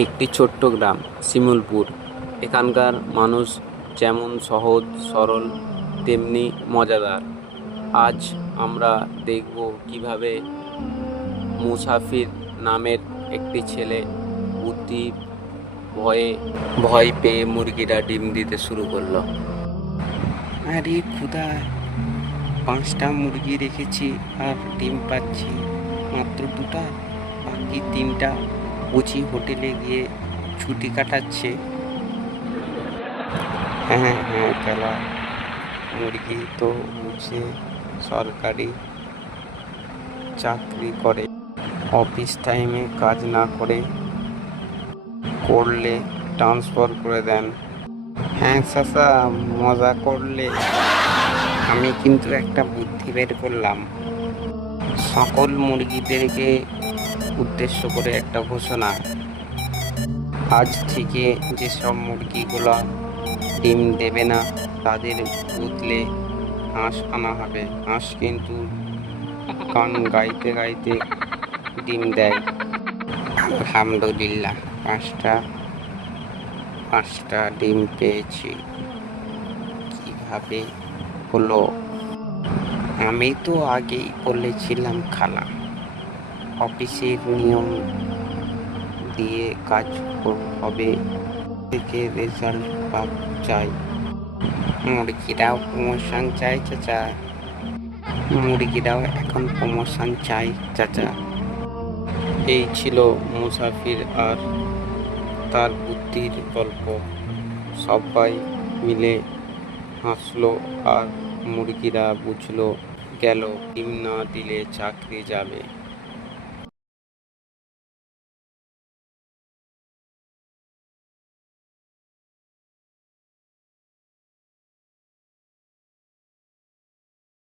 একটি ছোট্ট গ্রাম শিমুলপুর। এখানকার মানুষ যেমন সহজ সরল তেমনি মজাদার। আজ আমরা দেখব কিভাবে মুসাফির নামের একটি ছেলে বুদ্ধি ভয়ে ভয় পেয়ে মুরগিরা ডিম দিতে শুরু করলো। আরে খুদা, 5টা মুরগি রেখেছি আর ডিম পাচ্ছি মাত্র 2টা। বাকি 3টা বুঝি হোটেলে গিয়ে ছুটি কাটাচ্ছে। হ্যাঁ হ্যাঁ খেলা, মুরগি তো বুঝে সরকারি চাকরি করে, অফিস টাইমে কাজ না করলে ট্রান্সফার করে দেন। হ্যাঁ চাচা, মজা করলে। আমি কিন্তু একটা বুদ্ধি বের করলাম। সকল মুরগিদেরকে উদ্দেশ্য করে একটা ঘোষণা। আজ থেকে যেসব মুরগিগুলো ডিম দেবে না তাদের বদলে হাঁস আনা হবে। হাঁস কিন্তু গান গাইতে গাইতে ডিম দেয়। আলহামদুলিল্লাহ, পাঁচটা ডিম পেয়েছি। কিভাবে হলো? আমি তো আগেই বলেছিলাম খালা, অফিসের নিয়ম দিয়ে কাজ হবে, থেকে রেজাল্ট চাই। মুরগিরাও প্রমোশন চাই চাচা, মুরগিরাও এখন প্রমোশন চাই চাচা। এই ছিল মুসাফির আর তার বুদ্ধির গল্প। সবাই মিলে হাসলো আর মুরগিরা বুঝলো গেল ডিম না দিলে চাকরি যাবে।